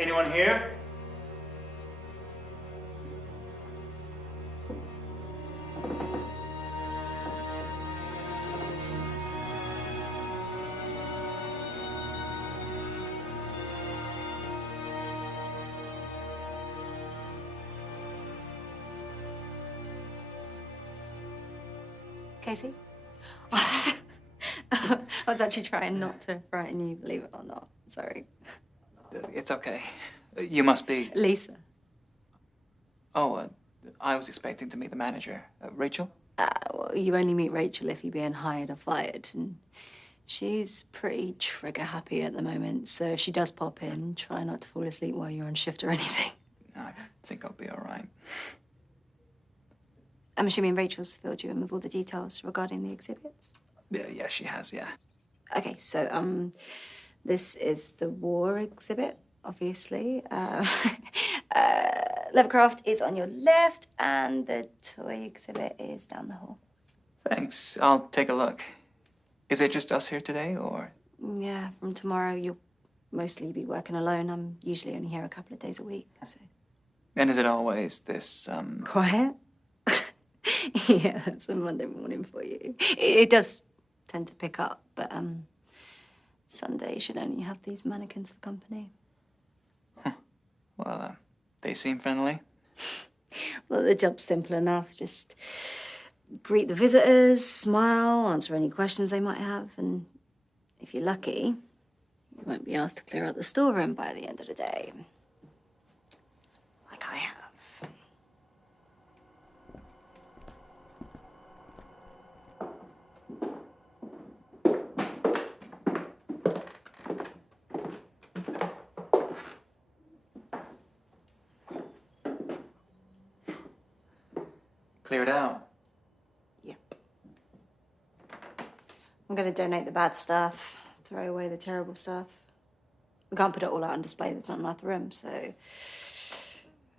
Anyone here? Casey? I was actually trying not to frighten you, believe it or not. Sorry. It's okay. You must be... Lisa. Oh, I was expecting to meet the manager. Rachel? Well, you only meet Rachel if you're being hired or fired, and she's pretty trigger-happy at the moment, so if she does pop in, try not to fall asleep while you're on shift or anything. I think I'll be all right. I'm assuming Rachel's filled you in with all the details regarding the exhibits? Yeah, she has, yeah. Okay, so, this is the war exhibit, obviously. Lovecraft is on your left, and the toy exhibit is down the hall. Thanks. I'll take a look. Is it just us here today, or...? Yeah, from tomorrow you'll mostly be working alone. I'm usually only here a couple of days a week, so... And is it always this, Quiet? Yeah, that's a Monday morning for you. It does tend to pick up, but, Sunday should only have these mannequins for company. Huh. Well, they seem friendly. Well, the job's simple enough. Just greet the visitors, smile, answer any questions they might have, and if you're lucky, you won't be asked to clear out the storeroom by the end of the day. Like I have. Cleared out. Yep. I'm gonna donate the bad stuff, throw away the terrible stuff. We can't put it all out on display, there's not enough room, so...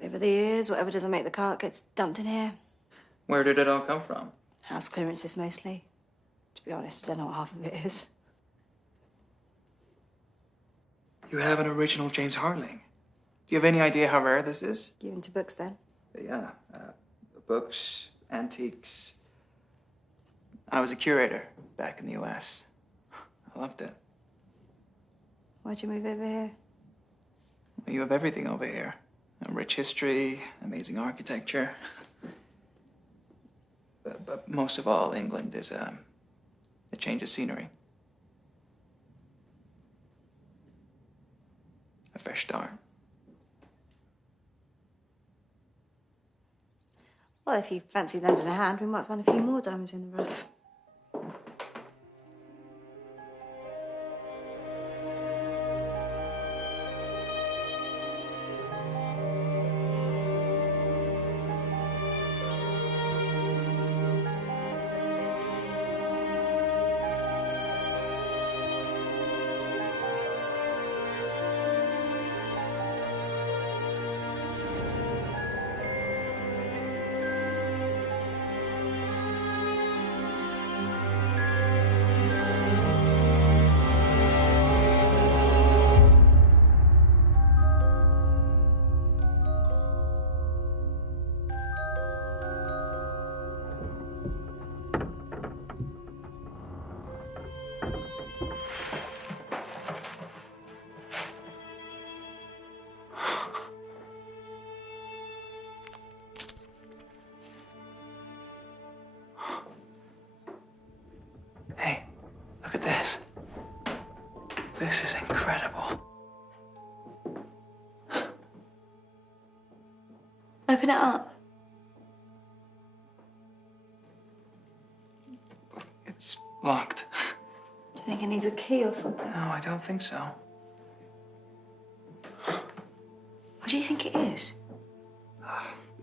Over the years, whatever doesn't make the cut gets dumped in here. Where did it all come from? House clearances, mostly. To be honest, I don't know what half of it is. You have an original James Harling. Do you have any idea how rare this is? You into books, then? Yeah. Books, antiques. I was a curator back in the US. I loved it. Why'd you move over here? Well, you have everything over here. A rich history, amazing architecture. But most of all, England is a change of scenery. A fresh start. Well, if you fancy lending a hand, we might find a few more diamonds in the rough. Hey, look at this. This is incredible. Open it up. It's locked. Do you think it needs a key or something? No, I don't think so. What do you think it is?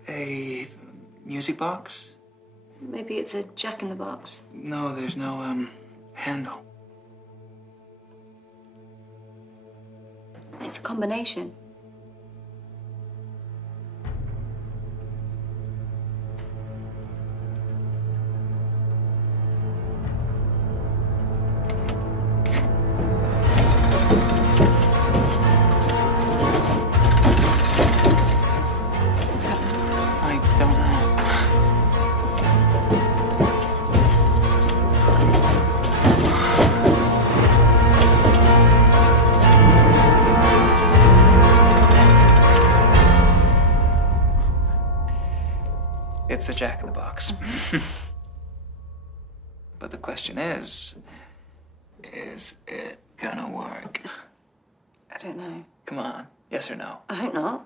A music box? Maybe it's a jack-in-the-box. No, there's no, handle. It's a combination. It's a jack-in-the-box. But the question is it gonna work? I don't know. Come on, yes or no? I hope not.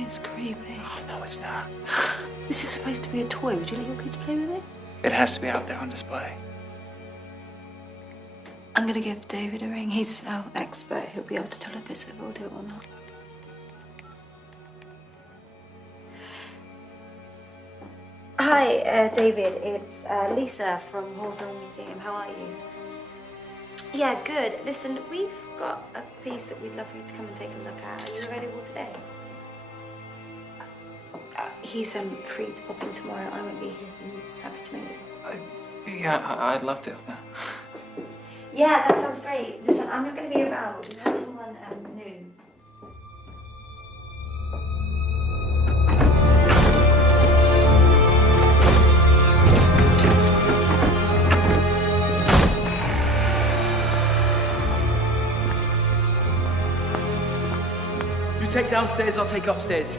It's creepy. Oh, no, it's not. This is supposed to be a toy. Would you let your kids play with this? It has to be out there on display. I'm gonna give David a ring. He's our expert. He'll be able to tell if it's a vaudeville or not. Hi, David. It's Lisa from Hawthorne Museum. How are you? Yeah, good. Listen, we've got a piece that we'd love for you to come and take a look at. Are you available today? He's free to pop in tomorrow. I won't be here. I'm happy to meet you. Yeah, I'd love to. Yeah, that sounds great. Listen, I'm not going to be around. We had someone new. You take downstairs, I'll take upstairs.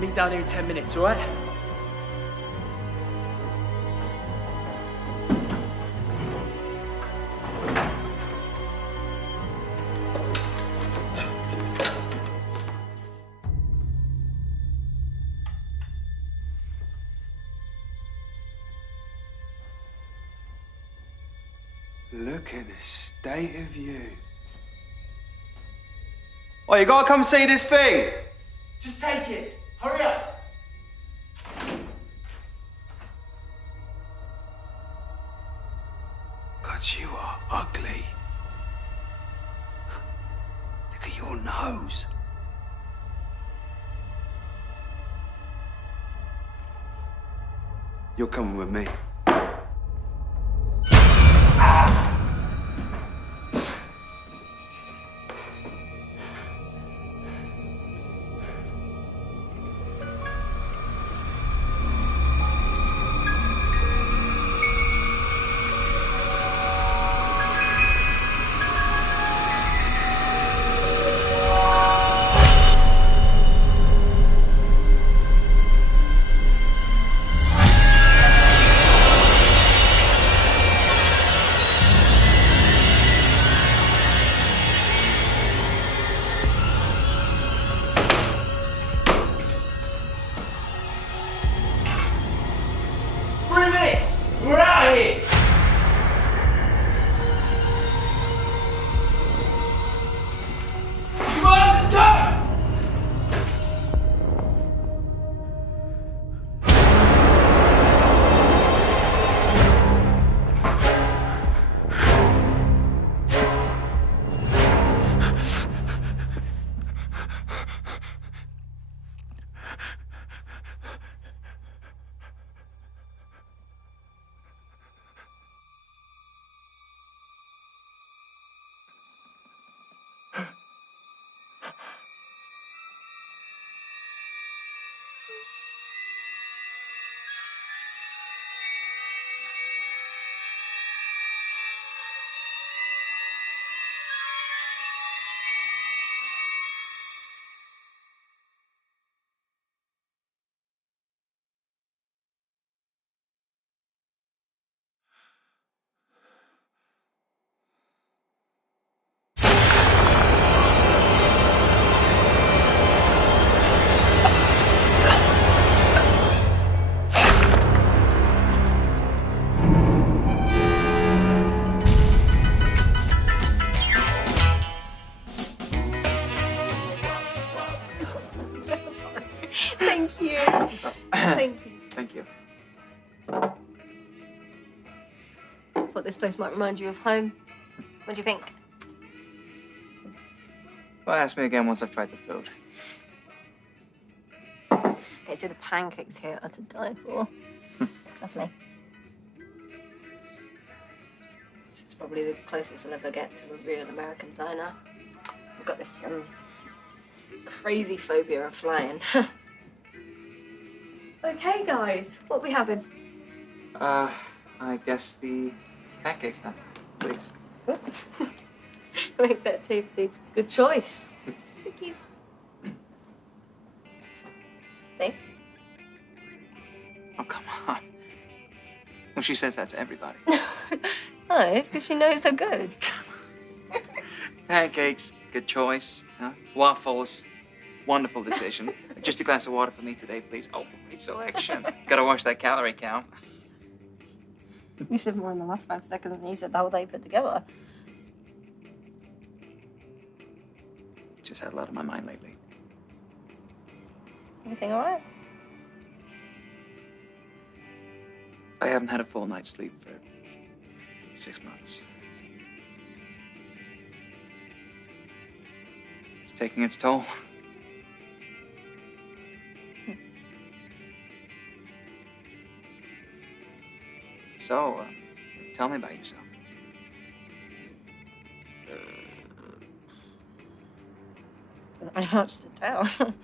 Meet down here in 10 minutes, all right? Look at the state of you. Oh, you gotta come see this thing. Just take it. Hurry up. God, you are ugly. Look at your nose. You're coming with me. Thank you. Thank you. Thought this place might remind you of home. What do you think? Well, ask me again once I've tried the food. Okay, so the pancakes here are to die for. Trust me. This is probably the closest I'll ever get to a real American diner. I've got this crazy phobia of flying. Okay, guys, what are we having? I guess the pancakes then, please. Make that too, please. Good choice. Thank you. See? Oh, come on. Well, she says that to everybody. No, it's because she knows they're good. Pancakes, good choice. Huh? Waffles, wonderful decision. Just a glass of water for me today, please. Oh, great selection. Gotta watch that calorie count. You said more in the last 5 seconds than you said the whole day put together. Just had a lot on my mind lately. Everything all right? I haven't had a full night's sleep for 6 months. It's taking its toll. So, tell me about yourself. Not much to tell. Well,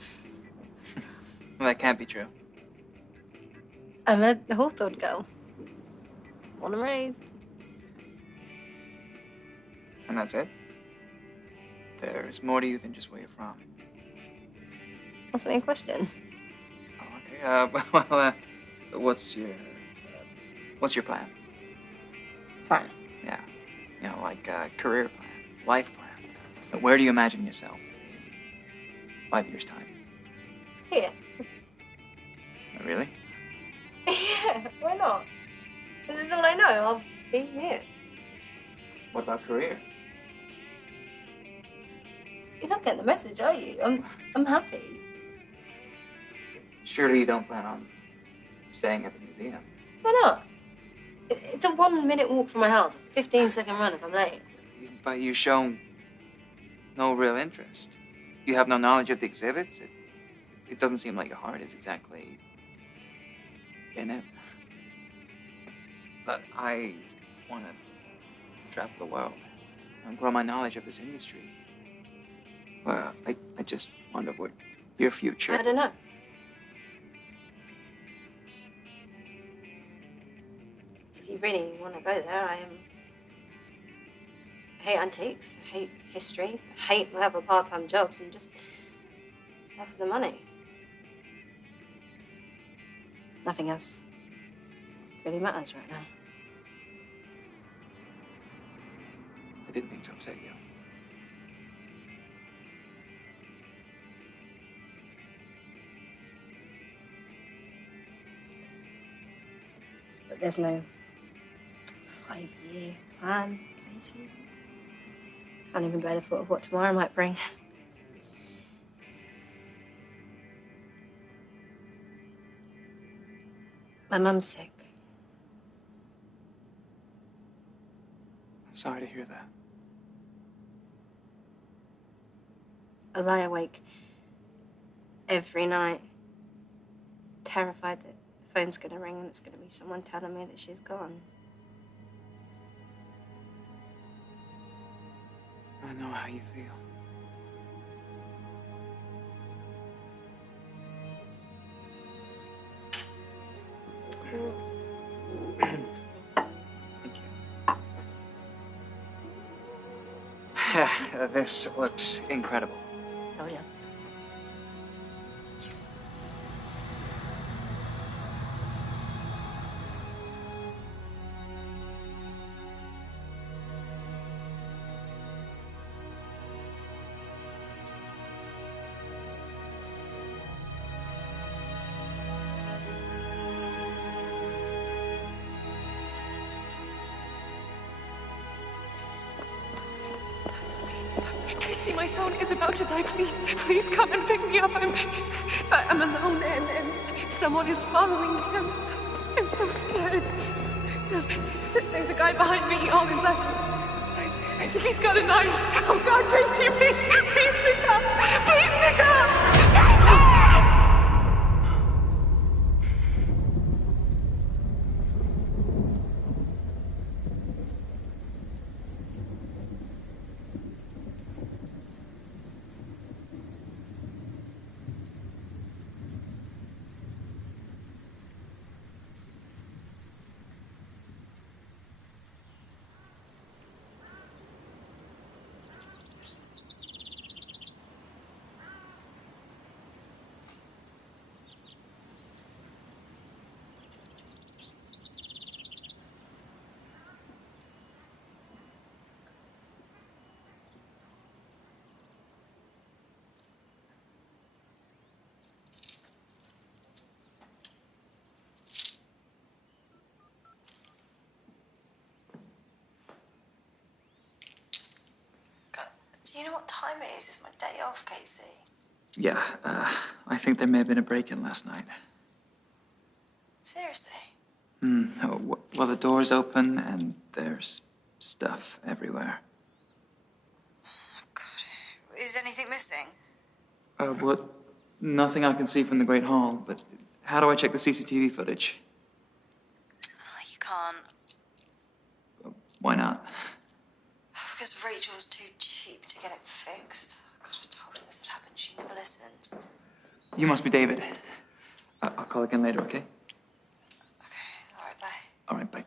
that can't be true. I'm a Hawthorne girl. Born and raised. And that's it? There's more to you than just where you're from. What's the main question? Oh, okay. Well, what's your plan? Fine. Yeah. You know, like career plan, life plan. Where do you imagine yourself in 5 years' time? Here. Really? Yeah, why not? This is all I know. I'll be here. What about career? You're not getting the message, are you? I'm happy. Surely you don't plan on staying at the museum. Why not? It's a 1-minute walk from my house, a 15-second run if I'm late. But you've shown no real interest. You have no knowledge of the exhibits. It doesn't seem like your heart is exactly in it. But I want to travel the world and grow my knowledge of this industry. Well, I just wonder what your future... I don't know. If you really want to go there, I hate antiques, I hate history, I hate whatever part-time jobs, and just there for the money. Nothing else really matters right now. I didn't mean to upset you. But there's no 5-year plan, Casey. Can't even bear the thought of what tomorrow might bring. My mum's sick. I'm sorry to hear that. I lie awake every night, terrified that the phone's gonna ring and it's gonna be someone telling me that she's gone. I know how you feel. Thank you. This looks incredible. Told you. Casey, my phone is about to die. Please come and pick me up. I'm alone and Someone is following him. I'm so scared. There's a guy behind me, all in black. I think he's got a knife. Oh God, Casey, please pick up. Please pick up. Do you know what time it is? It's my day off, Casey. Yeah, I think there may have been a break-in last night. Seriously? Well, the door's open and there's stuff everywhere. Oh, God. Is anything missing? Well, nothing I can see from the Great Hall, but how do I check the CCTV footage? Oh, you can't. Why not? Because Rachel's too cheap to get it fixed. God, I told her this would happen. She never listens. You must be David. I'll call again later, okay? Okay, all right, bye. All right, bye.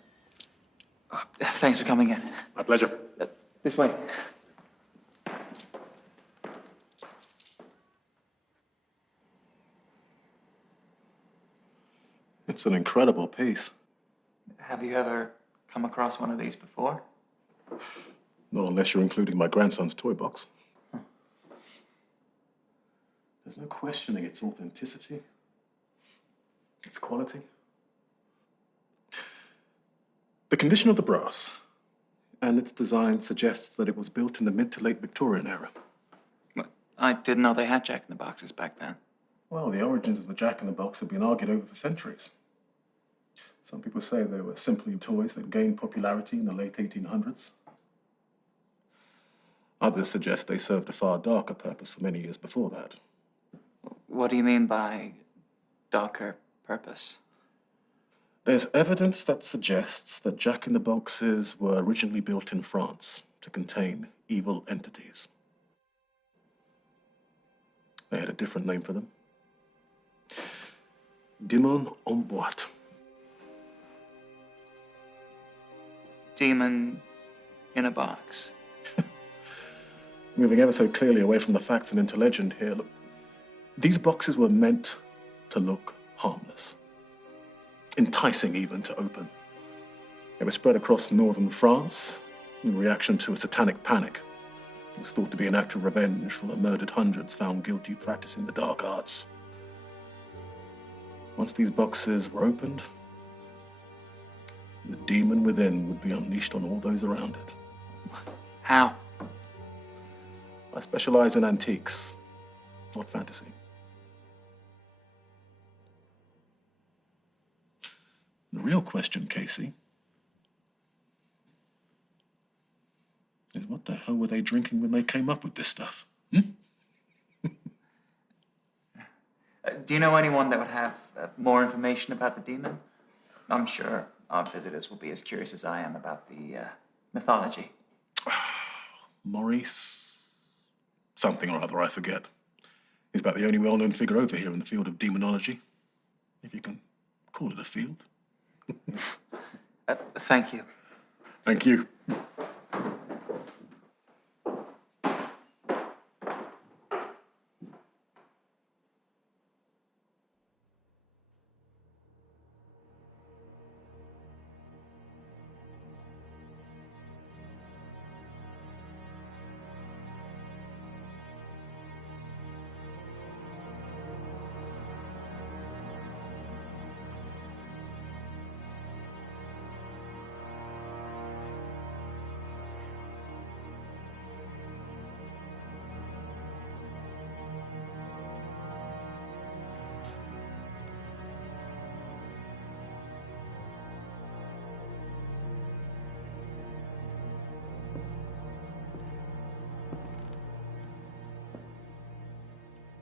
Thanks for coming in. My pleasure. This way. It's an incredible piece. Have you ever come across one of these before? Not unless you're including my grandson's toy box. There's no questioning its authenticity, its quality. The condition of the brass and its design suggests that it was built in the mid to late Victorian era. Well, I didn't know they had Jack-in-the-Boxes back then. Well, the origins of the Jack-in-the-Box have been argued over for centuries. Some people say they were simply toys that gained popularity in the late 1800s. Others suggest they served a far darker purpose for many years before that. What do you mean by darker purpose? There's evidence that suggests that Jack-in-the-Boxes were originally built in France to contain evil entities. They had a different name for them. Démon en boîte. Demon in a box. Moving ever so clearly away from the facts and into legend here, look, these boxes were meant to look harmless, enticing even to open. They were spread across northern France in reaction to a satanic panic. It was thought to be an act of revenge for the murdered hundreds found guilty practicing the dark arts. Once these boxes were opened, the demon within would be unleashed on all those around it. How? I specialize in antiques, not fantasy. The real question, Casey, is what the hell were they drinking when they came up with this stuff? Do you know anyone that would have more information about the demon? I'm sure our visitors will be as curious as I am about the mythology. Maurice something or other, I forget. He's about the only well-known figure over here in the field of demonology, if you can call it a field. Thank you. Thank you.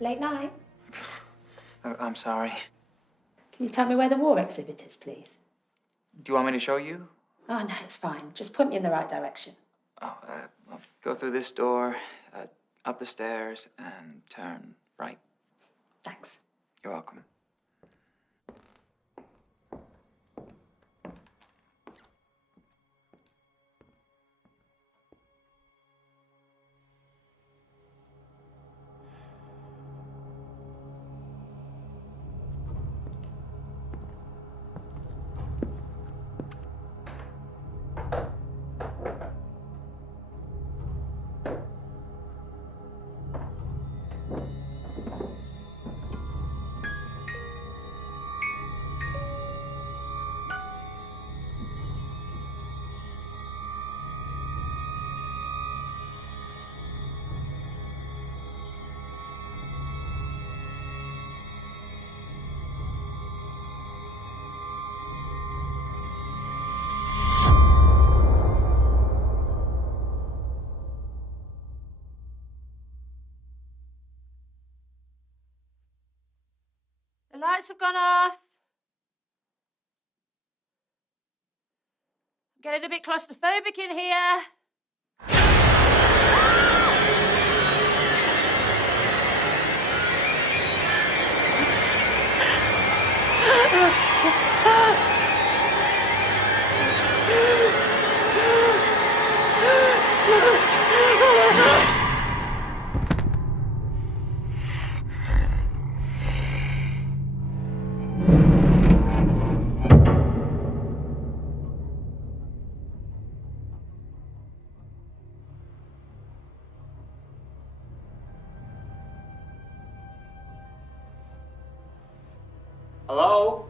Late night? I'm sorry. Can you tell me where the war exhibit is, please? Do you want me to show you? Oh, no, it's fine. Just point me in the right direction. Oh, I'll go through this door, up the stairs, and turn right. Thanks. You're welcome. The lights have gone off. I'm getting a bit claustrophobic in here. Hello?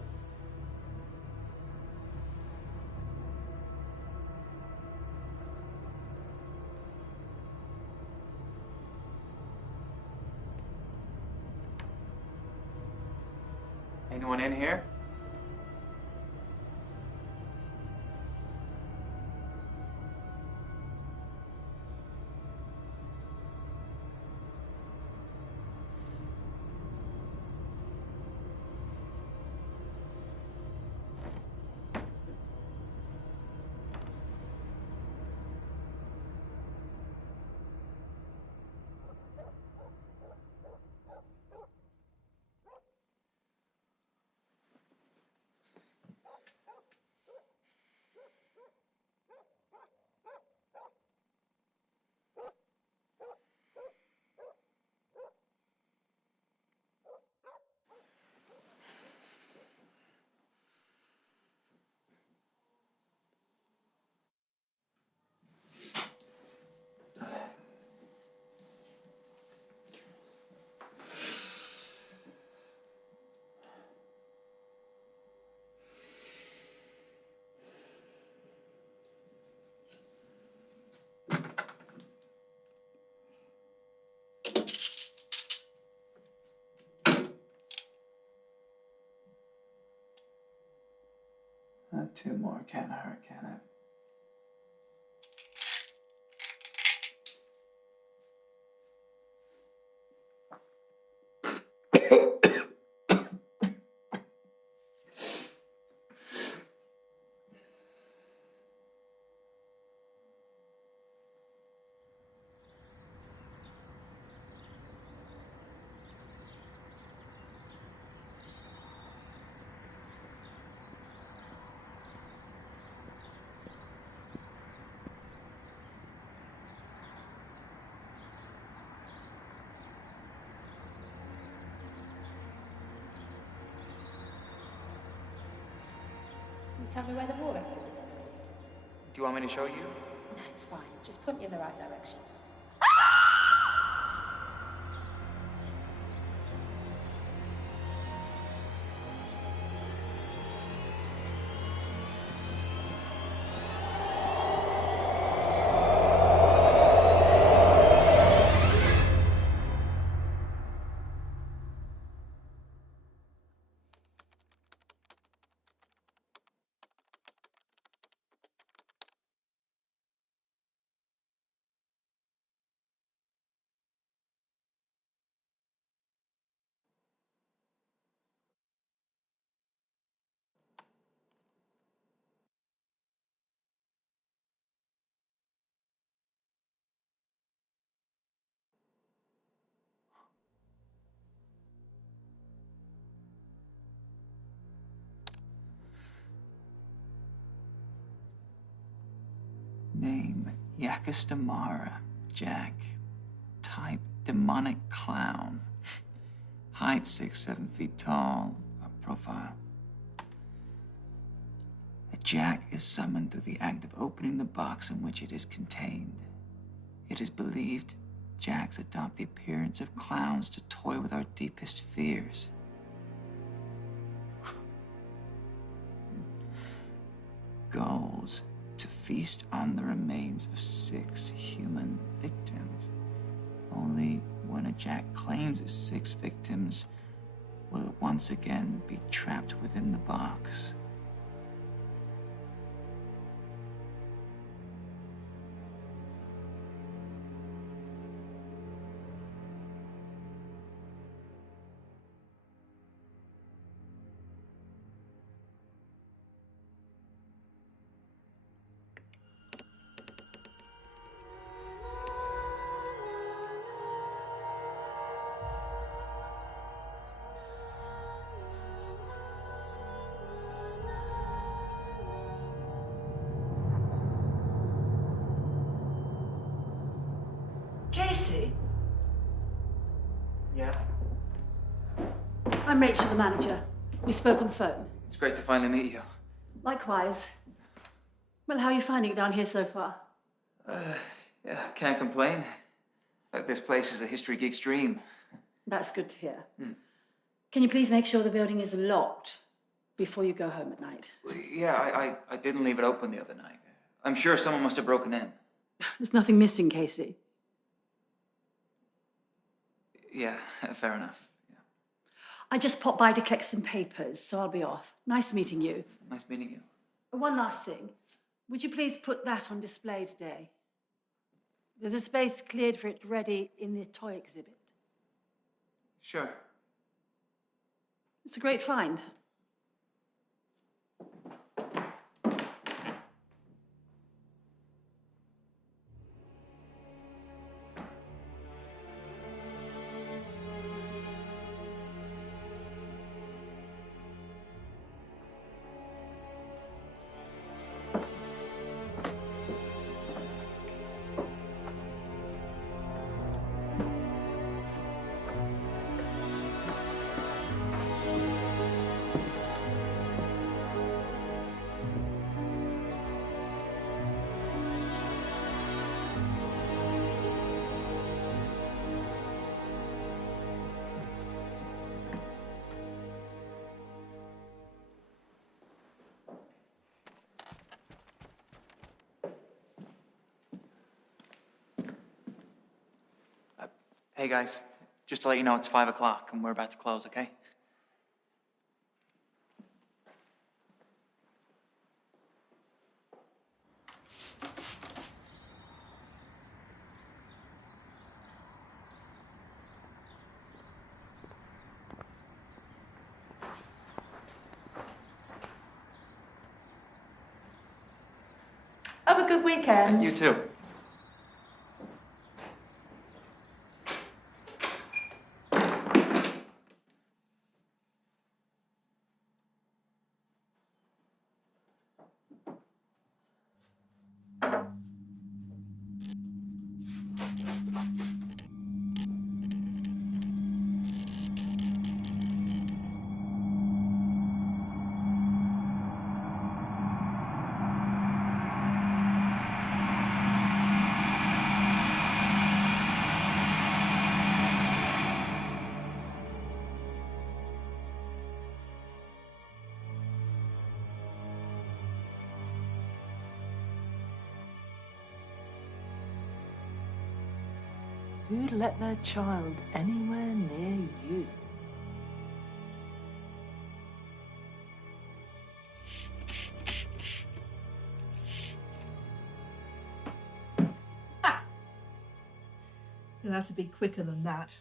Anyone in here? Two more can't hurt, can it? Can you tell me where the war exhibit is, please? Do you want me to show you? No, it's fine. Just point me in the right direction. Name, Yakistamara, Jack. Type, demonic clown. Height, 6'7" tall. Profile. A Jack is summoned through the act of opening the box in which it is contained. It is believed Jacks adopt the appearance of clowns to toy with our deepest fears. Goals, to feast on the remains of 6 human victims. Only when a Jack claims his 6 victims will it once again be trapped within the box. Casey, Yeah? I'm Rachel, the manager. We spoke on the phone. It's great to finally meet you. Likewise. Well, how are you finding it down here so far? Yeah, can't complain. This place is a history geek's dream. That's good to hear. Can you please make sure the building is locked before you go home at night? Yeah, I didn't leave it open the other night. I'm sure someone must have broken in. There's nothing missing, Casey. Yeah, fair enough. Yeah. I just popped by to collect some papers, so I'll be off. Nice meeting you. Nice meeting you. One last thing. Would you please put that on display today? There's a space cleared for it ready in the toy exhibit. Sure. It's a great find. Hey guys, just to let you know, it's 5 o'clock and we're about to close, okay? Have a good weekend. You too. Who'd let their child anywhere near you? You'll have to be quicker than that.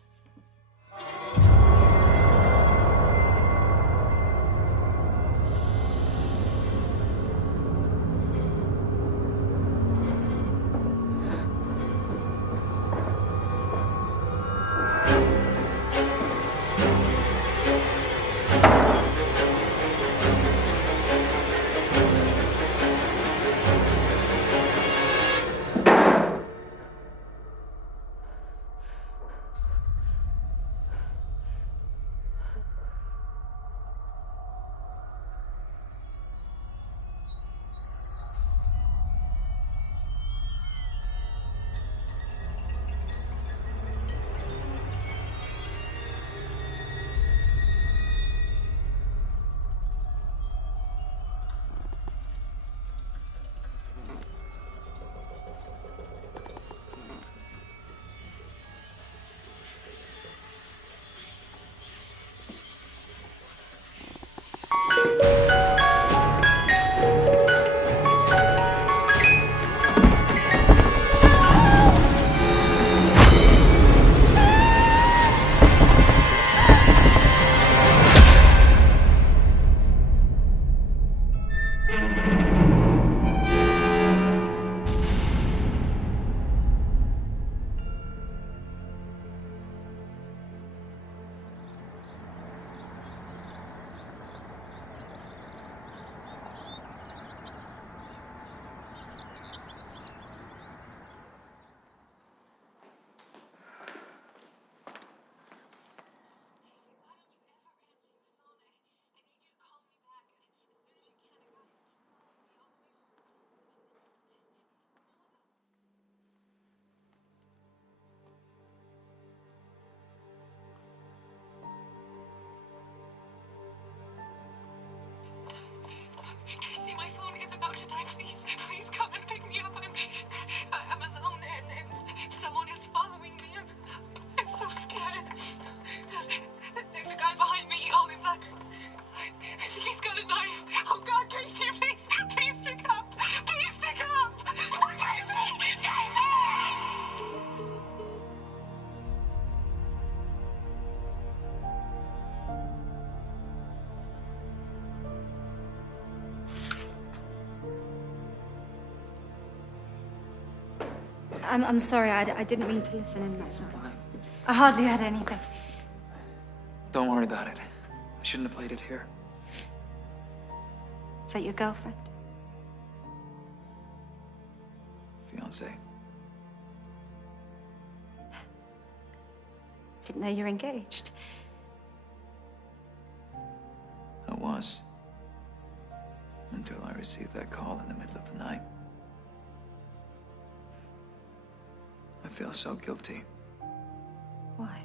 I'm sorry, I didn't mean to listen in that time. I hardly heard anything. Don't worry about it. I shouldn't have played it here. Is that your girlfriend? Fiancé. Didn't know you're engaged. I was. Until I received that call in the middle of the night. I feel so guilty. Why?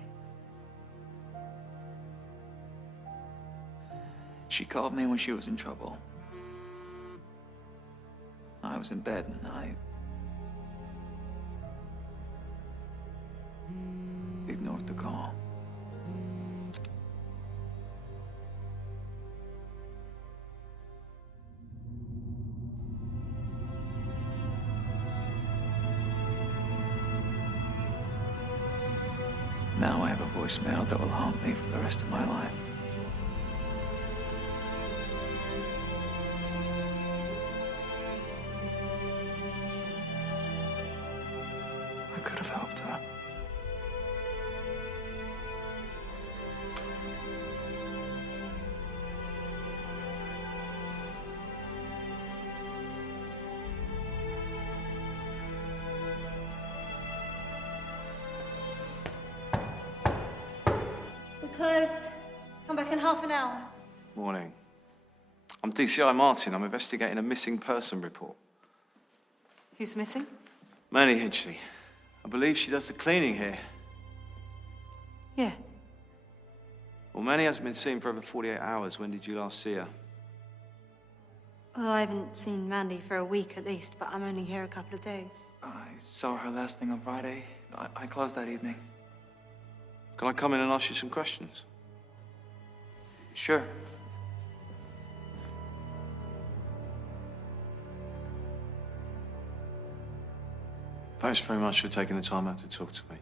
She called me when she was in trouble. I was in bed and I ignored the call. Now I have a voicemail that will haunt me for the rest of my life. I could have helped her. We're closed. Come back in half an hour. Morning. I'm DCI Martin. I'm investigating a missing person report. Who's missing? Manny Hitchley. I believe she does the cleaning here. Yeah. Well, Manny hasn't been seen for over 48 hours. When did you last see her? Well, I haven't seen Mandy for a week at least, but I'm only here a couple of days. I saw her last thing on Friday. I closed that evening. Can I come in and ask you some questions? Sure. Thanks very much for taking the time out to talk to me.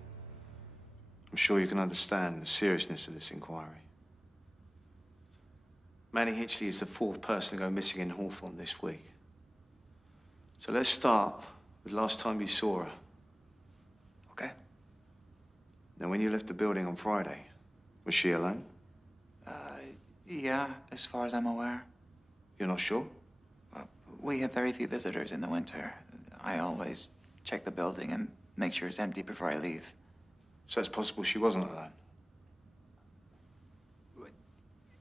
I'm sure you can understand the seriousness of this inquiry. Manny Hitchley is the fourth person to go missing in Hawthorne this week. So let's start with last time you saw her. Okay. Now, when you left the building on Friday, was she alone? Yeah, as far as I'm aware. You're not sure? We have very few visitors in the winter. I always check the building and make sure it's empty before I leave. So it's possible she wasn't alone?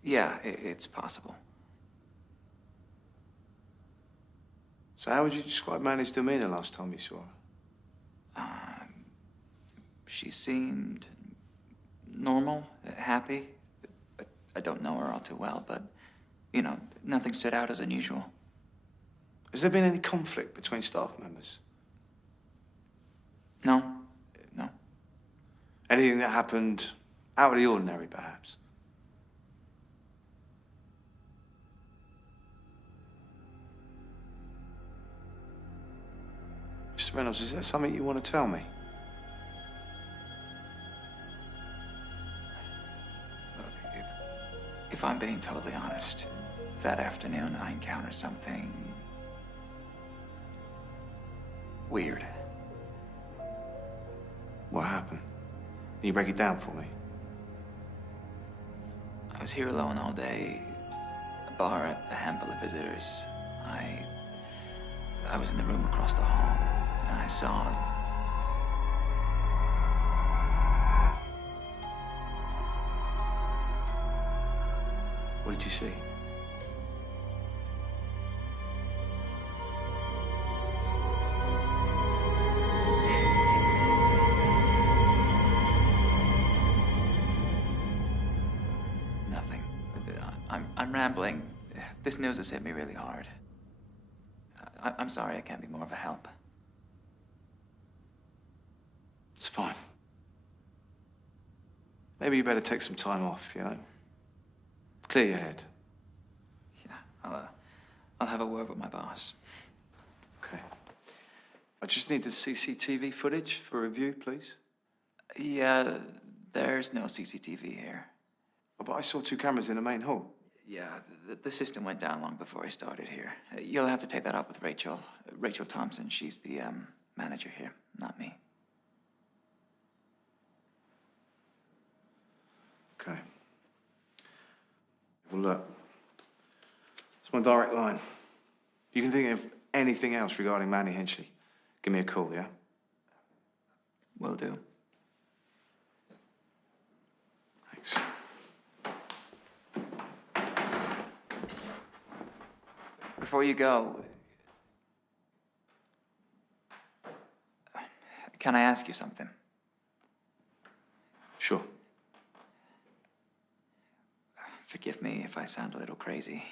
Yeah, it's possible. So how would you describe Manny's demeanor last time you saw her? She seemed normal, happy. I don't know her all too well, but, you know, nothing stood out as unusual. Has there been any conflict between staff members? No. Anything that happened out of the ordinary, perhaps? Mr. Reynolds, is that something you want to tell me? Look, if I'm being totally honest, that afternoon I encountered something weird. What happened? Can you break it down for me? I was here alone all day, a bar, a handful of visitors. I was in the room across the hall, and I saw... What did you see? Nothing. I'm rambling. This news has hit me really hard. I'm sorry I can't be more of a help. It's fine. Maybe you better take some time off, you know? Clear your head. Yeah, I'll have a word with my boss. Okay. I just need the CCTV footage for review, please. Yeah, there's no CCTV here. Oh, but I saw 2 cameras in the main hall. Yeah, the system went down long before I started here. You'll have to take that up with Rachel. Rachel Thompson, she's the manager here. not me. Okay. Well, look. It's my direct line. If you can think of anything else regarding Manny Hinchley, give me a call, yeah? Will do. Thanks. Before you go, can I ask you something? Sure. Forgive me if I sound a little crazy.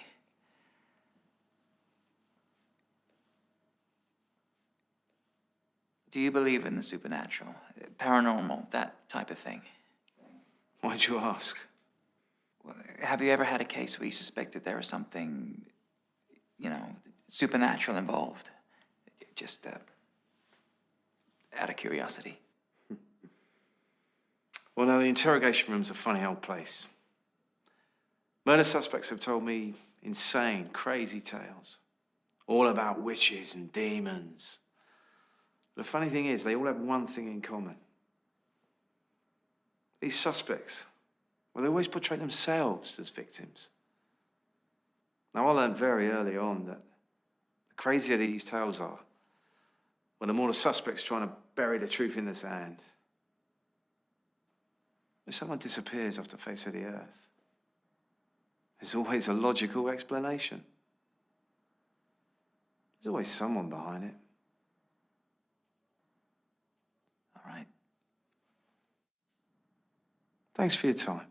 Do you believe in the supernatural, paranormal, that type of thing? Why'd you ask? Have you ever had a case where you suspected there was something, supernatural involved? Just out of curiosity. Well, no, the interrogation room's a funny old place. Murder suspects have told me insane, crazy tales. All about witches and demons. The funny thing is, they all have one thing in common. These suspects, well, they always portray themselves as victims. Now, I learned very early on that the crazier these tales are, well, the more the suspect's trying to bury the truth in the sand. When someone disappears off the face of the earth, there's always a logical explanation. There's always someone behind it. All right. Thanks for your time.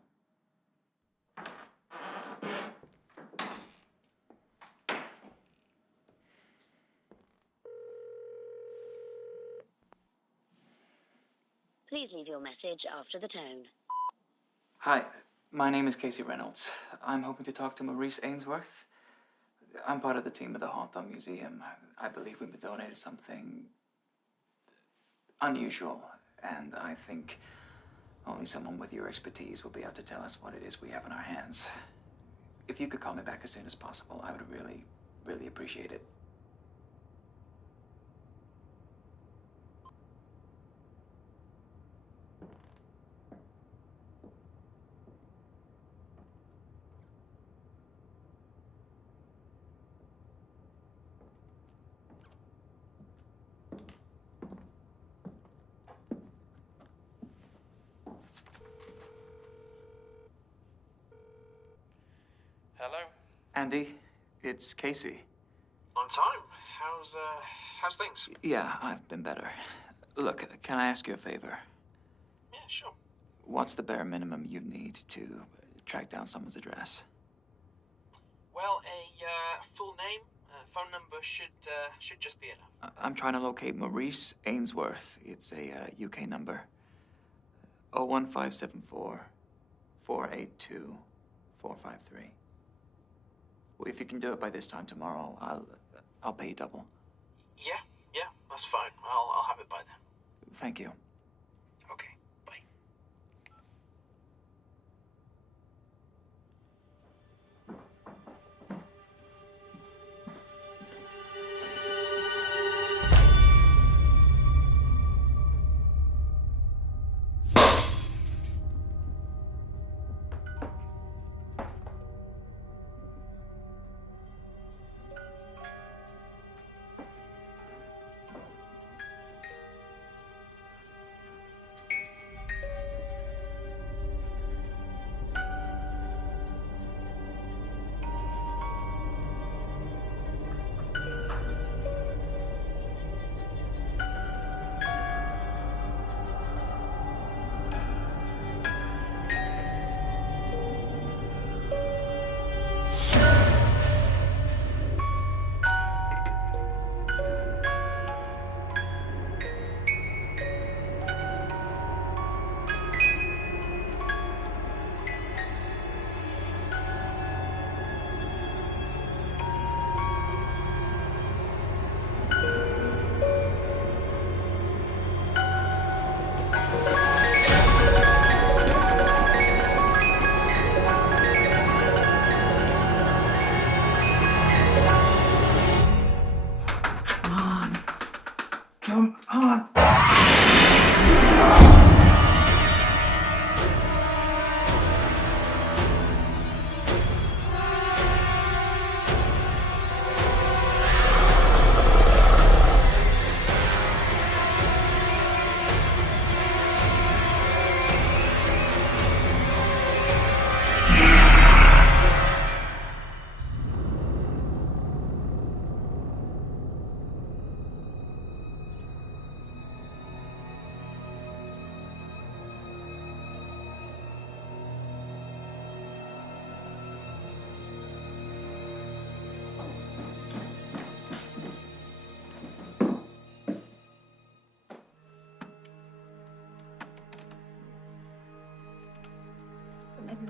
Please leave your message after the tone. Hi, my name is Casey Reynolds. I'm hoping to talk to Maurice Ainsworth. I'm part of the team at the Hawthorne Museum. I believe we've been donated something unusual, and I think only someone with your expertise will be able to tell us what it is we have in our hands. If you could call me back as soon as possible, I would really, really appreciate it. Hello? Andy, it's Casey. On time. How's things? Yeah, I've been better. Look, can I ask you a favor? Yeah, sure. What's the bare minimum you need to track down someone's address? Well, a full name, phone number should just be enough. I'm trying to locate Maurice Ainsworth. It's a UK number. 01574 482 453. Well, if you can do it by this time tomorrow, I'll pay you double. Yeah, that's fine. I'll have it by then. Thank you. Okay, bye.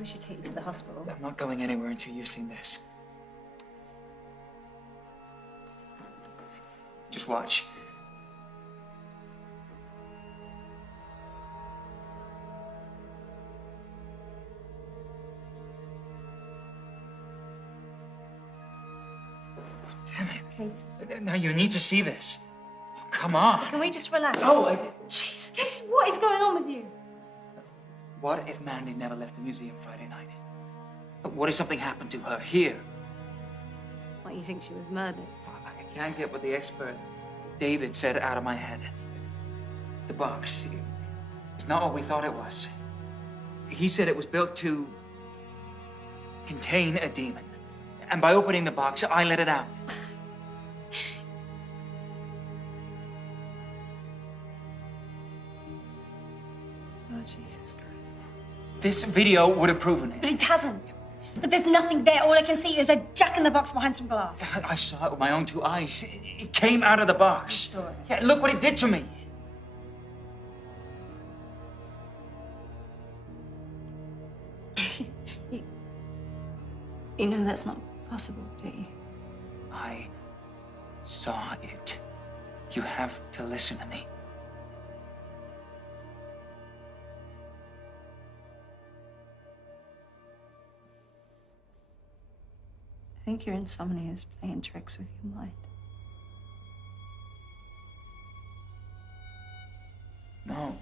should take you to the hospital. I'm not going anywhere until you've seen this. Just watch. Damn it. Casey. Now you need to see this. Oh, come on. Can we just relax? No, Jesus, Casey, what is going on with you? What if Mandy never left the museum Friday night? What if something happened to her here? What, you think she was murdered? I can't get what the expert David said out of my head. The box, it's not what we thought it was. He said it was built to contain a demon. And by opening the box, I let it out. Oh, Jesus Christ. This video would have proven it. But it hasn't. But there's nothing there. All I can see is a jack-in-the-box behind some glass. I saw it with my own two eyes. It came out of the box. I saw it. Yeah, look what it did to me. You know that's not possible, do you? I saw it. You have to listen to me. I think your insomnia is playing tricks with your mind. No.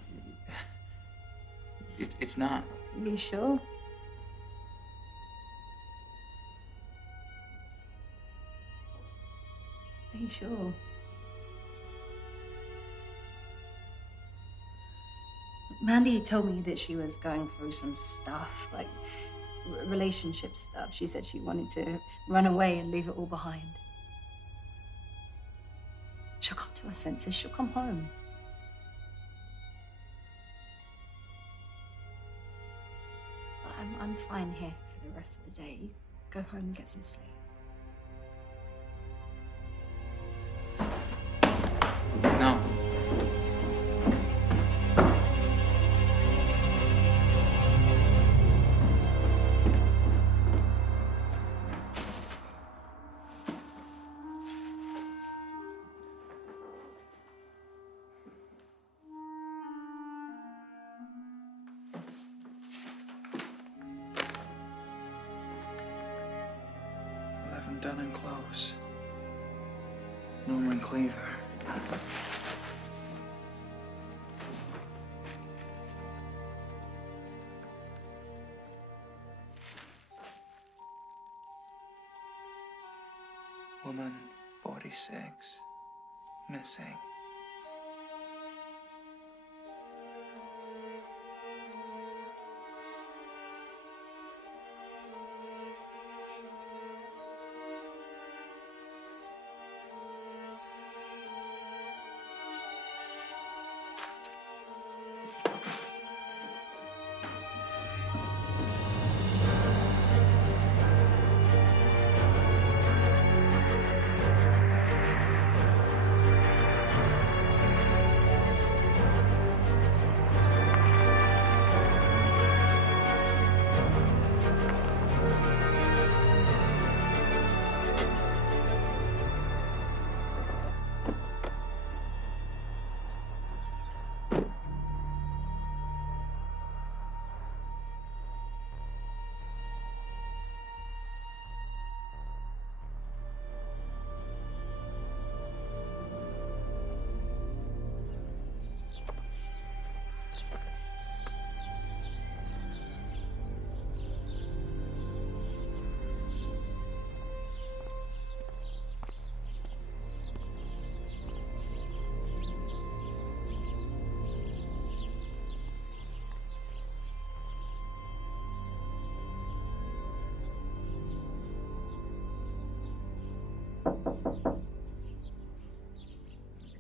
It's not. Are you sure? Are you sure? Mandy told me that she was going through some stuff, like relationship stuff. She said she wanted to run away and leave it all behind. She'll come to her senses. She'll come home. I'm fine here for the rest of the day. You go home and get some sleep. No. Done and close. Norman Cleaver. Woman 46 missing.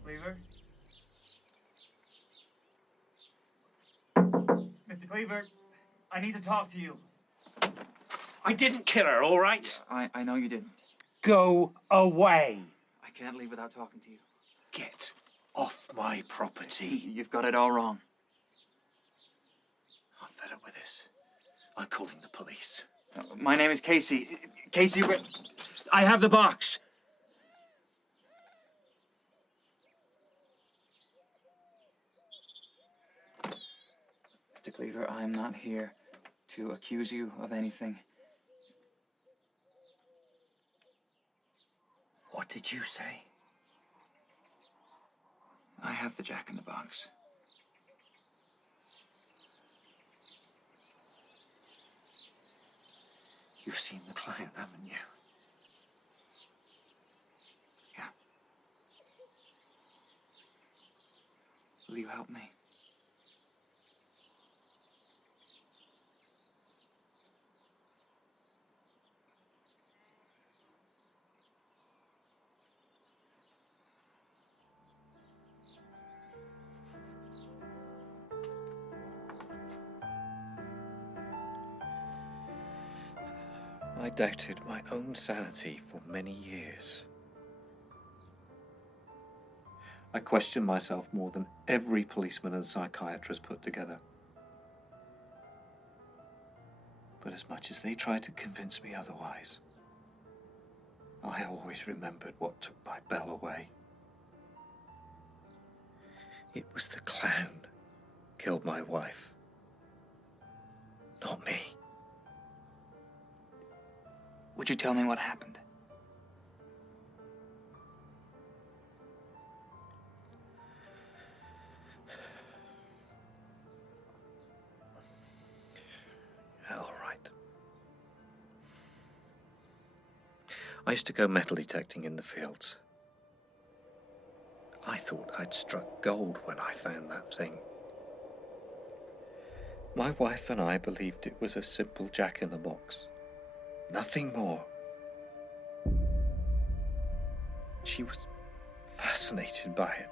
Cleaver? Mr. Cleaver, I need to talk to you. I didn't kill her, all right? I know you didn't. Go away. I can't leave without talking to you. Get off my property. You've got it all wrong. I'm fed up with this. I'm calling the police. My name is Casey. Casey, I have the box. Mr. Cleaver, I am not here to accuse you of anything. What did you say? I have the Jack in the Box. You've seen the clown, haven't you? Yeah. Will you help me? I doubted my own sanity for many years. I questioned myself more than every policeman and psychiatrist put together. But as much as they tried to convince me otherwise, I always remembered what took my Belle away. It was the clown killed my wife, not me. Would you tell me what happened? All right. I used to go metal detecting in the fields. I thought I'd struck gold when I found that thing. My wife and I believed it was a simple jack-in-the-box. Nothing more. She was fascinated by it.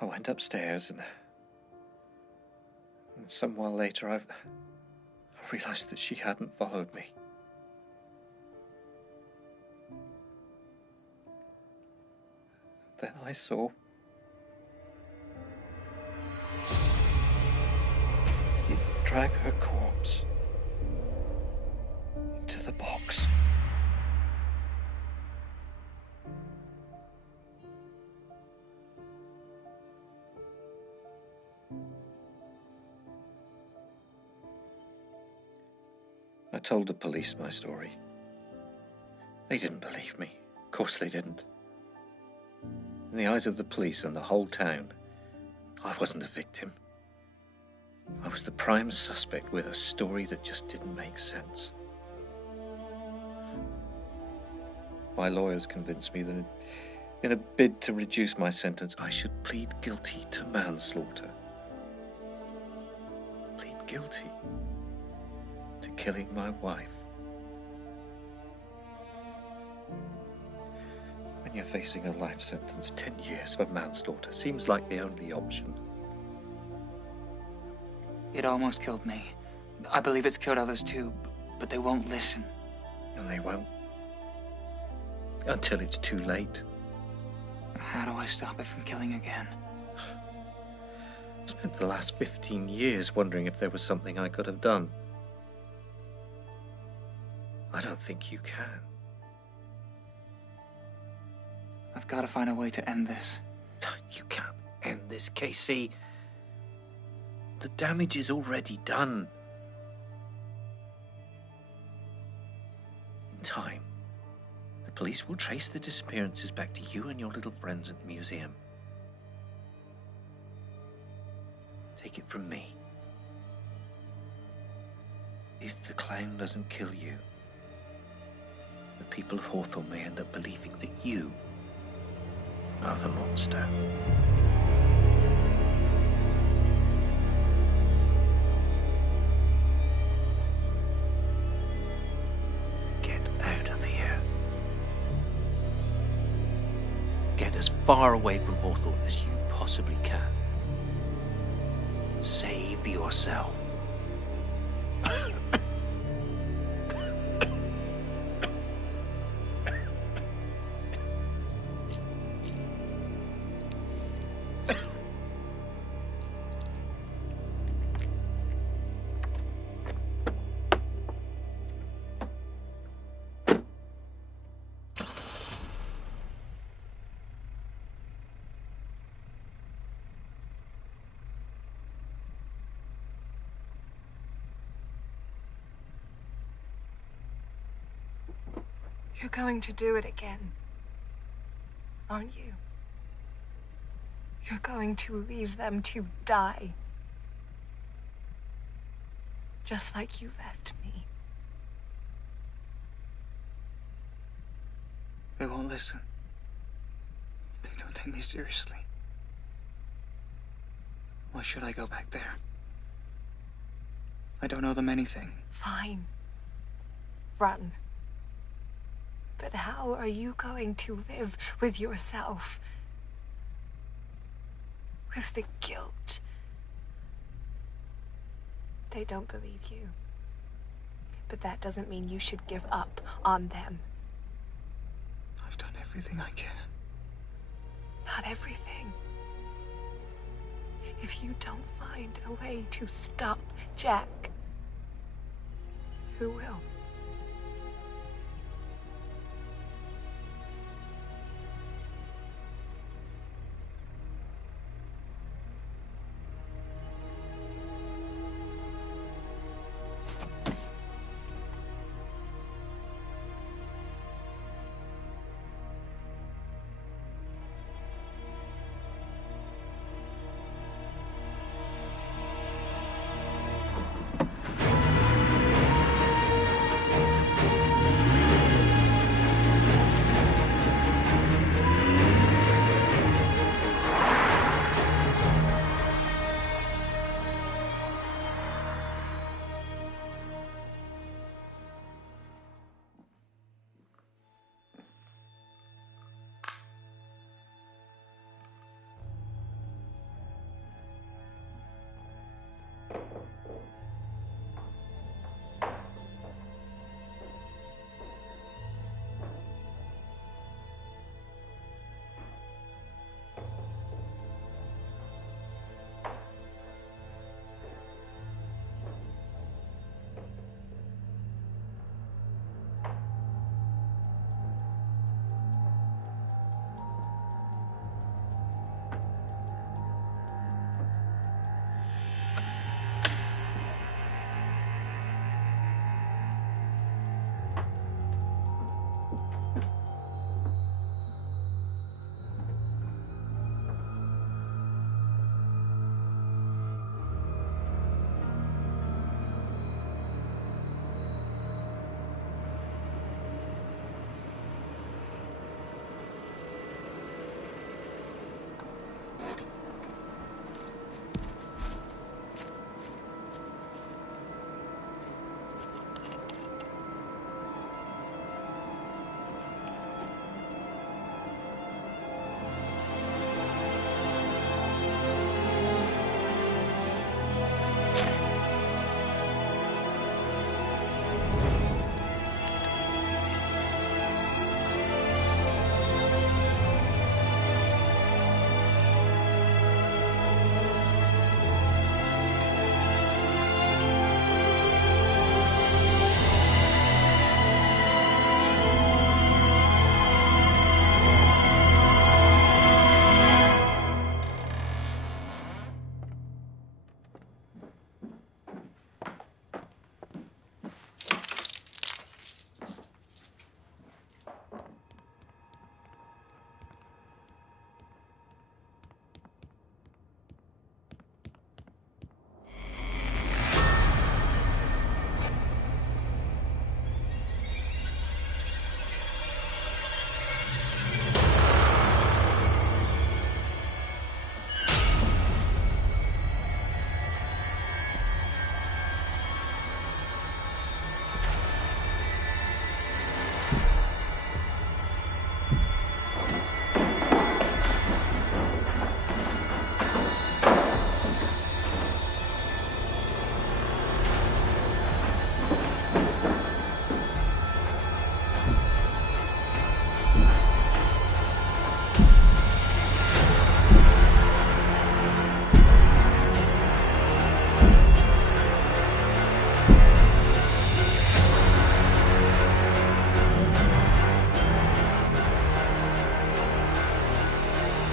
I went upstairs and some while later I realized that she hadn't followed me. Then I saw it drag her corpse into the box. I told the police my story. They didn't believe me. Of course they didn't. In the eyes of the police and the whole town, I wasn't a victim. I was the prime suspect with a story that just didn't make sense. My lawyers convinced me that in a bid to reduce my sentence, I should plead guilty to manslaughter. Plead guilty to killing my wife. When you're facing a life sentence, 10 years for manslaughter seems like the only option. It almost killed me. I believe it's killed others too, but they won't listen. And they won't. Until it's too late. How do I stop it from killing again? I've spent the last 15 years wondering if there was something I could have done. I don't think you can. I've got to find a way to end this. You can't end this, Casey. The damage is already done. In time, the police will trace the disappearances back to you and your little friends at the museum. Take it from me. If the clown doesn't kill you, the people of Hawthorne may end up believing that you are the monster. Get out of here. Get as far away from Hawthorne as you possibly can. Save yourself. You're going to do it again, aren't you? You're going to leave them to die. Just like you left me. They won't listen. They don't take me seriously. Why should I go back there? I don't owe them anything. Fine. Run. But how are you going to live with yourself? With the guilt? They don't believe you. But that doesn't mean you should give up on them. I've done everything I can. Not everything. If you don't find a way to stop Jack, who will?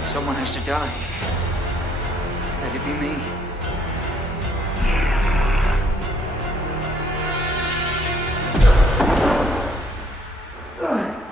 Someone has to die. Let it be me. Ugh.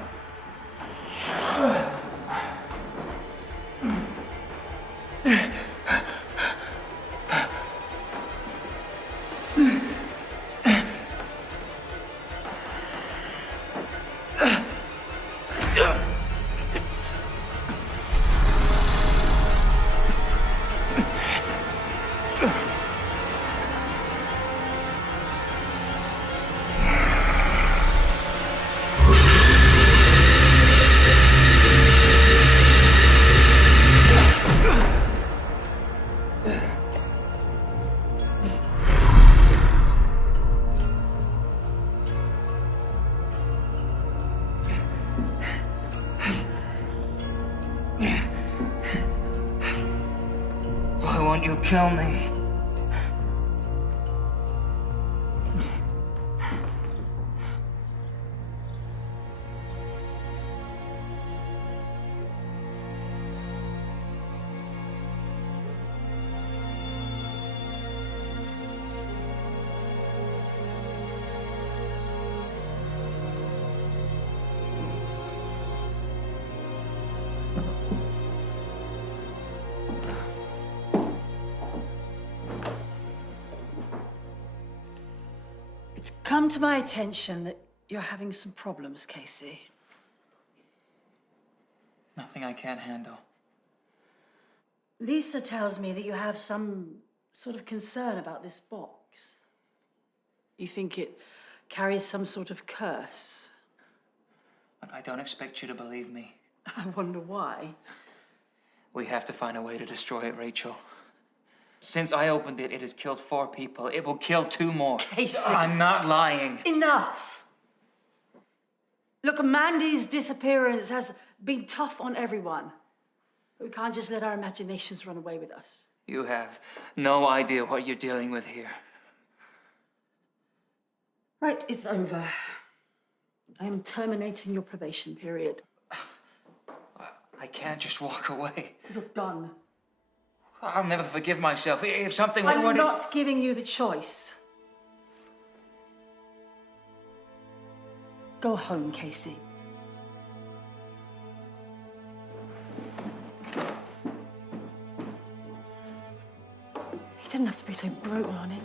Why won't you kill me? It's come to my attention that you're having some problems, Casey. Nothing I can't handle. Lisa tells me that you have some sort of concern about this box. You think it carries some sort of curse. Look, I don't expect you to believe me. I wonder why. We have to find a way to destroy it, Rachel. Since I opened it, it has killed 4 people. It will kill 2 more. Casey. I'm not lying. Enough! Look, Mandy's disappearance has been tough on everyone. But we can't just let our imaginations run away with us. You have no idea what you're dealing with here. Right, it's over. I am terminating your probation period. I can't just walk away. You're done. I'll never forgive myself. If something... I'm not giving you the choice. Go home, Casey. He didn't have to be so brutal on him.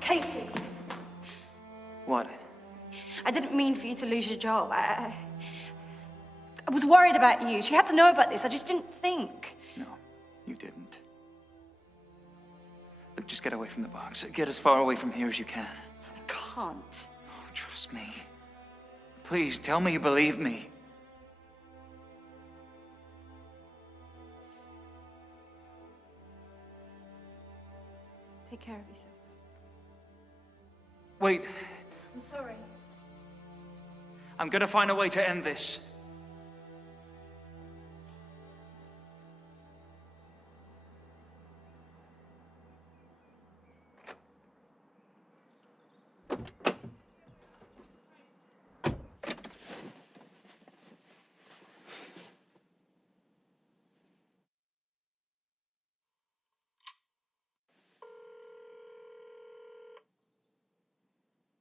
Casey, What? I didn't mean for you to lose your job. I was worried about you. She had to know about this. I just didn't think. No, you didn't. Look, just get away from the box. Get as far away from here as you can. I can't. Oh, trust me. Please, tell me you believe me. Take care of yourself. Wait, I'm sorry. I'm gonna find a way to end this.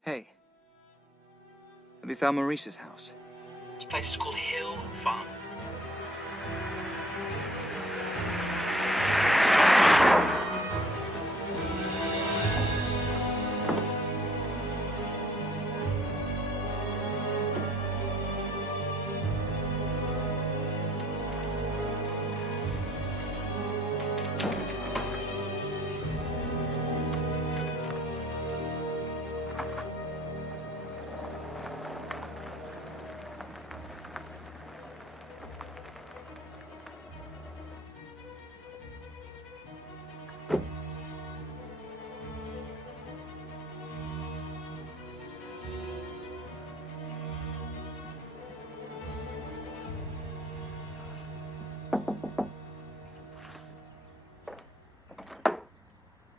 Hey. Have you found Maurice's house? This place is called Hill Farm.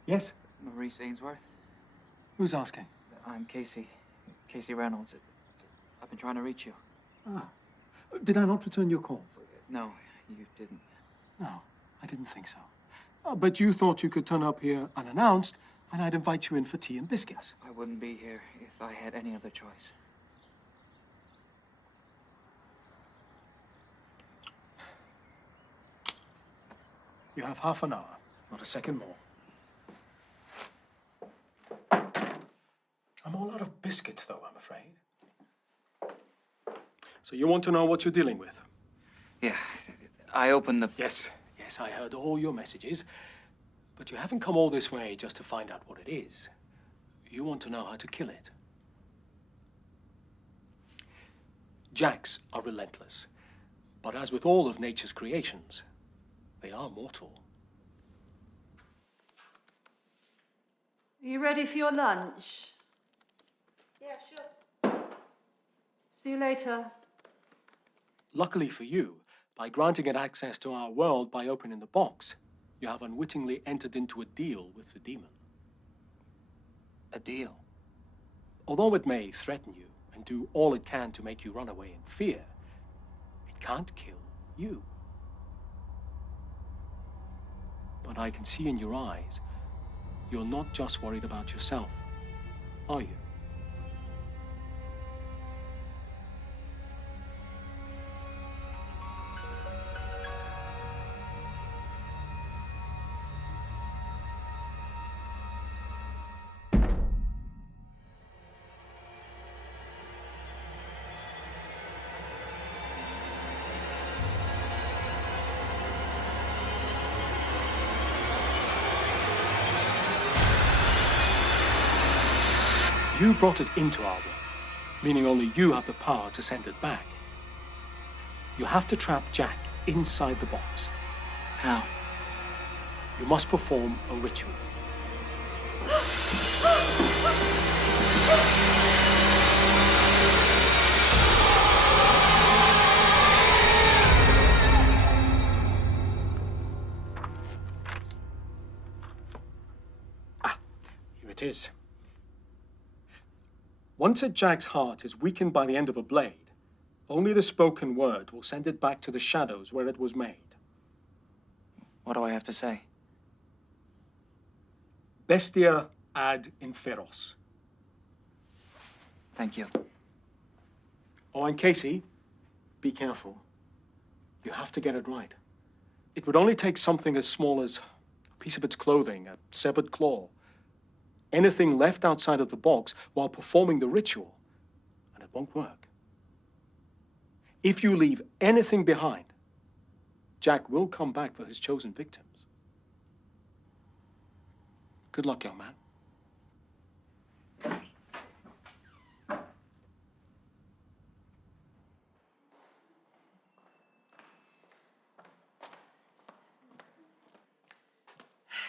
Yes? Maurice Ainsworth? Who's asking? I'm Casey. Casey Reynolds. I've been trying to reach you. Ah. Did I not return your calls? No, you didn't. No, I didn't think so. But you thought you could turn up here unannounced, and I'd invite you in for tea and biscuits. I wouldn't be here if I had any other choice. You have half an hour, not a second more. I'm all out of biscuits, though, I'm afraid. So you want to know what you're dealing with? Yeah, I opened the... Yes, I heard all your messages. But you haven't come all this way just to find out what it is. You want to know how to kill it. Jacks are relentless. But as with all of nature's creations, they are mortal. Are you ready for your lunch? Yeah, sure. See you later. Luckily for you, by granting it access to our world by opening the box, you have unwittingly entered into a deal with the demon. A deal? Although it may threaten you and do all it can to make you run away in fear, it can't kill you. But I can see in your eyes, you're not just worried about yourself, are you? You brought it into our world, meaning only you have the power to send it back. You have to trap Jack inside the box. How? You must perform a ritual. Here it is. Once a Jack's heart is weakened by the end of a blade, only the spoken word will send it back to the shadows where it was made. What do I have to say? Bestia ad inferos. Thank you. Oh, and Casey, be careful. You have to get it right. It would only take something as small as a piece of its clothing, a severed claw, anything left outside of the box while performing the ritual, and it won't work. If you leave anything behind, Jack will come back for his chosen victims. Good luck, young man.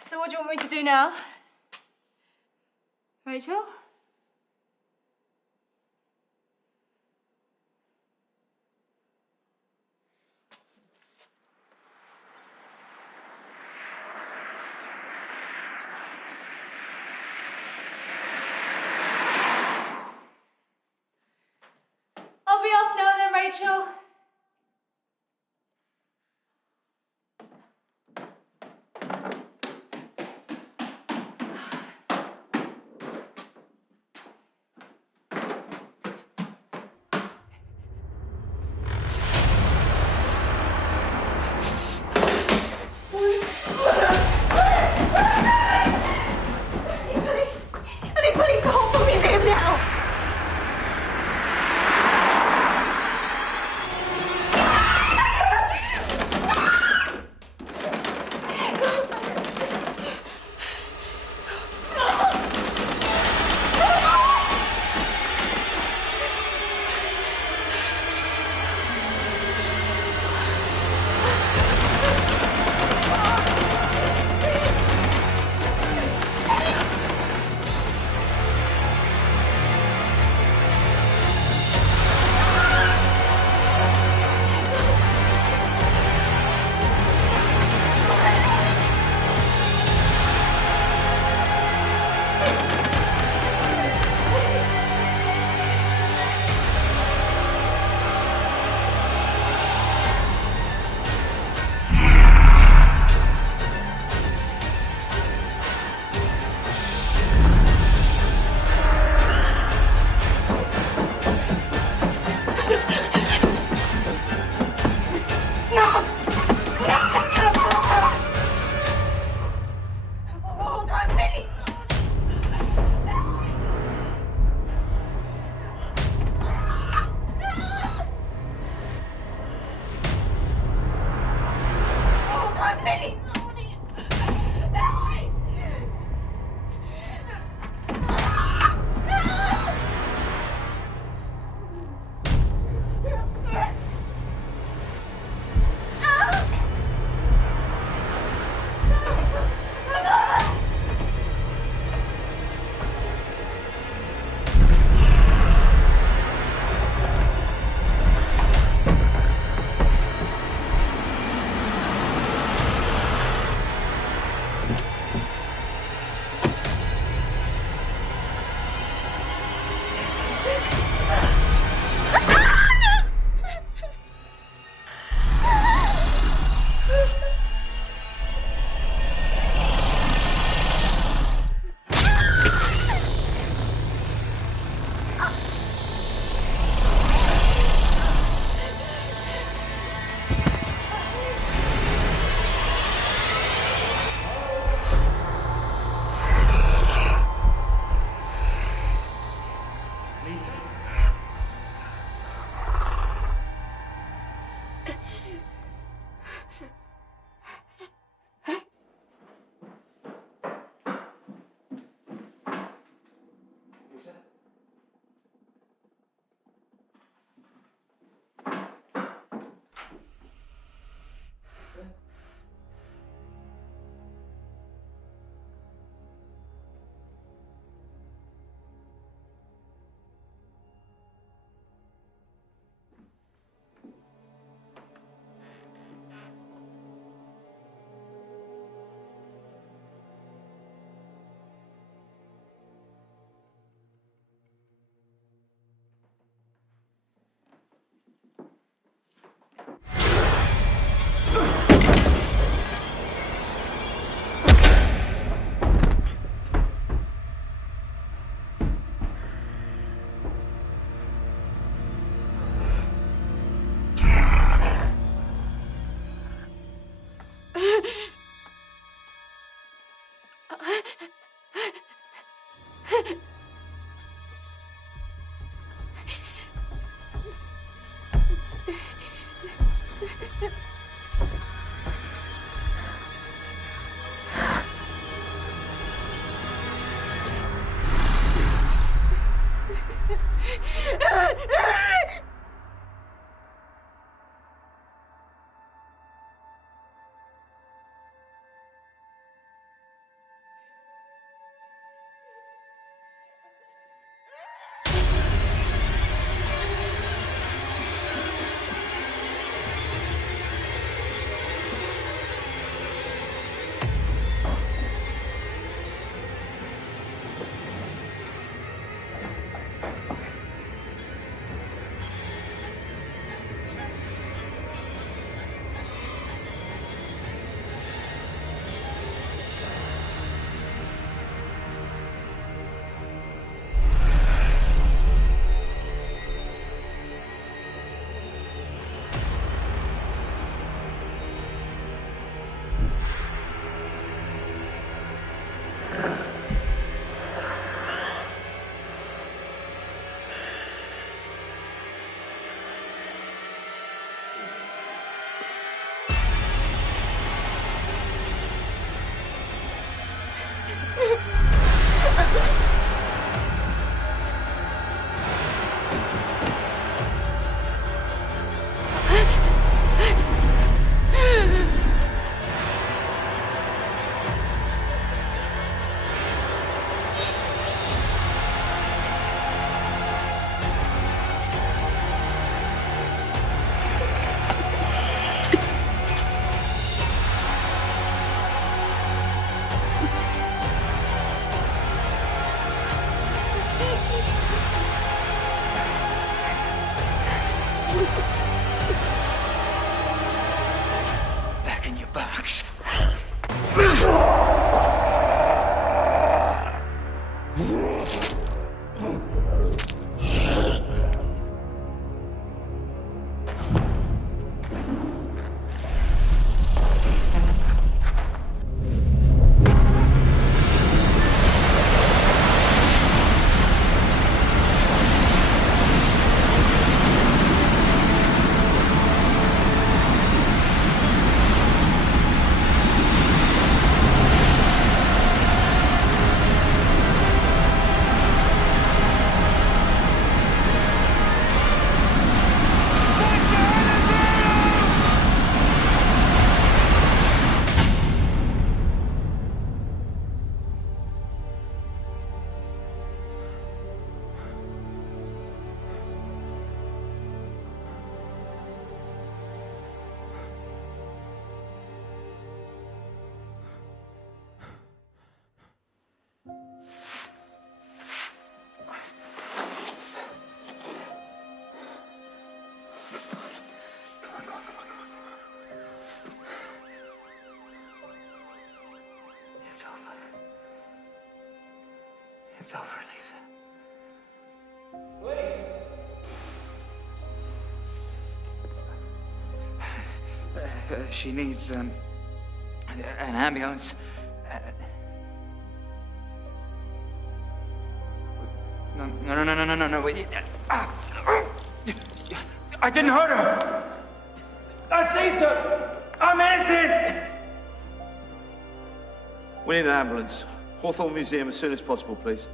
So what do you want me to do now? Rachel? I'll be off now then, Rachel. Jax. It's over. It's over, Lisa. She needs an ambulance. No. Wait. I didn't hurt her. I saved her. I'm innocent. We need an ambulance. Hawthorne Museum as soon as possible, please.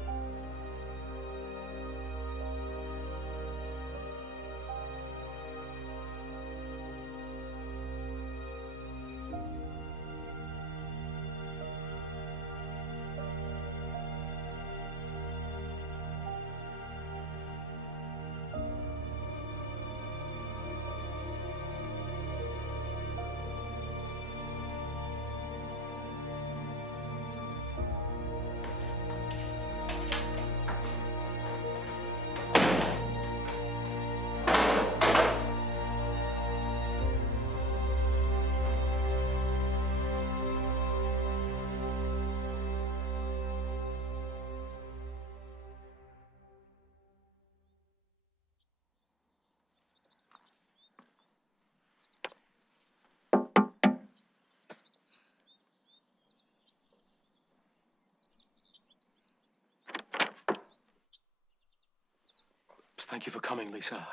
Thank you for coming, Lisa.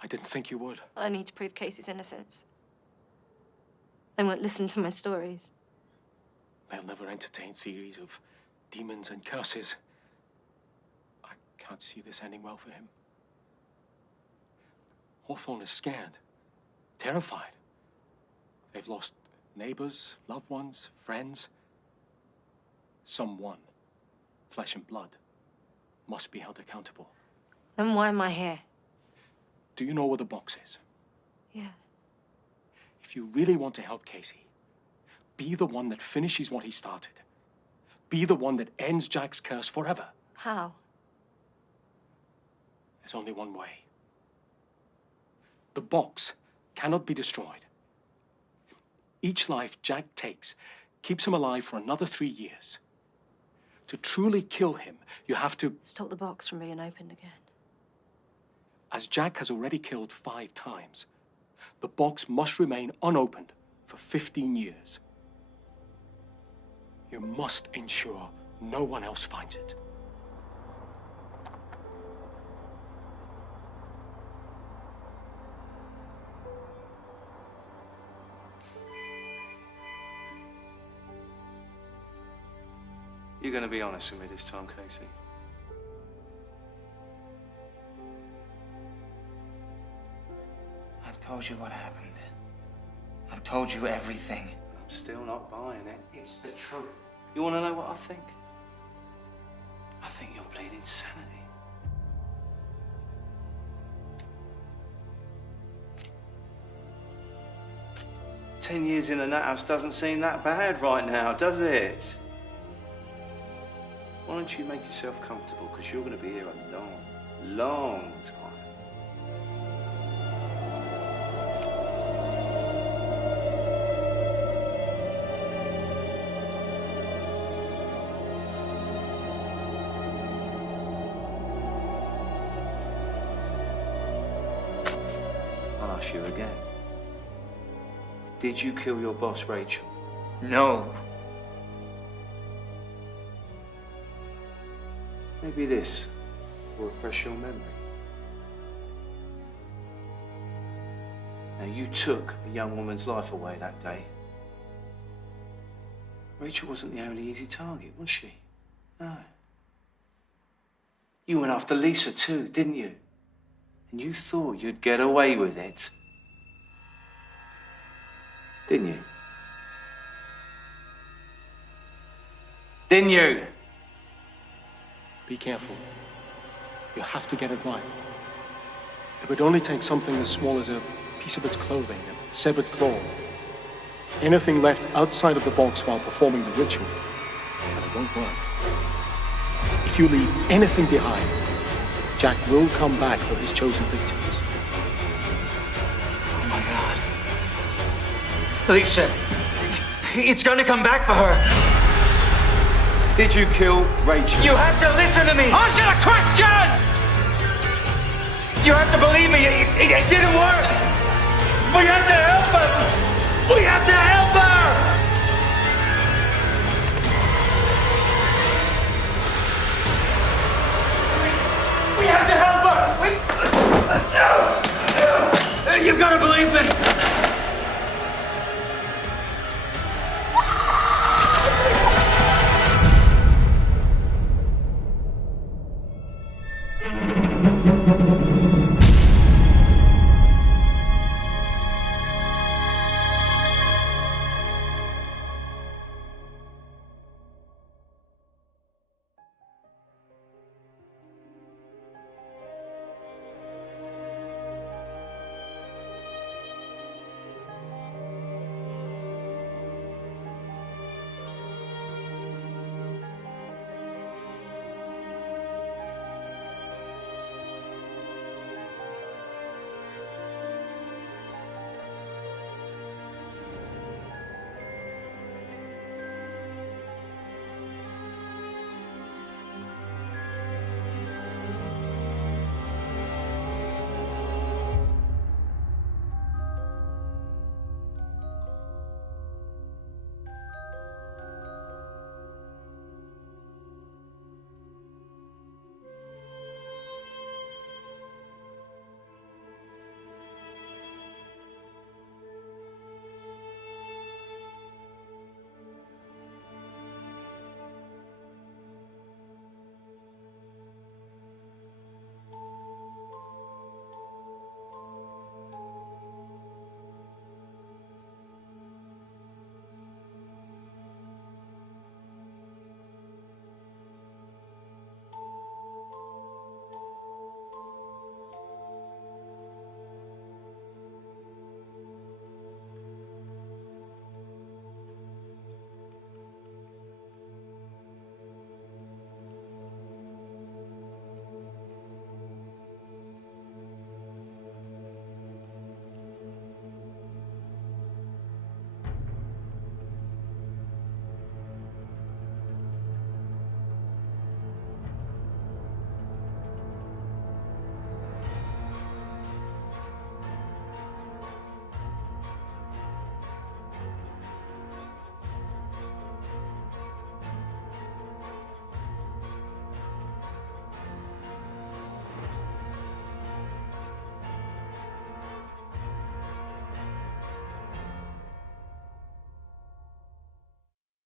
I didn't think you would. I need to prove Casey's innocence. They won't listen to my stories. They'll never entertain theories of demons and curses. I can't see this ending well for him. Hawthorne is scared, terrified. They've lost neighbors, loved ones, friends. Someone, flesh and blood, must be held accountable. Then why am I here? Do you know where the box is? Yeah. If you really want to help Casey, be the one that finishes what he started. Be the one that ends Jack's curse forever. How? There's only one way. The box cannot be destroyed. Each life Jack takes keeps him alive for another 3 years. To truly kill him, you have to... Stop the box from being opened again. As Jack has already killed 5 times, the box must remain unopened for 15 years. You must ensure no one else finds it. You're going to be honest with me this time, Casey? I've told you what happened. I've told you everything. I'm still not buying it. It's the truth. You want to know what I think? I think you're bleeding insanity. Ten years in a nut house doesn't seem that bad right now, does it? Why don't you make yourself comfortable, because you're going to be here a long, long time. ask you again. Did you kill your boss, Rachel? No. Maybe this will refresh your memory. Now, you took a young woman's life away that day. Rachel wasn't the only easy target, was she? No. You went after Lisa too, didn't you? And you thought you'd get away with it. Didn't you? Didn't you? Be careful. You have to get it right. It would only take something as small as a piece of its clothing, a severed claw. Anything left outside of the box while performing the ritual, and it won't work. If you leave anything behind, Jack will come back for his chosen victims. Oh my God. Lisa, it's gonna come back for her. Did you kill Rachel? You have to listen to me. Answer the question! You have to believe me. It didn't work.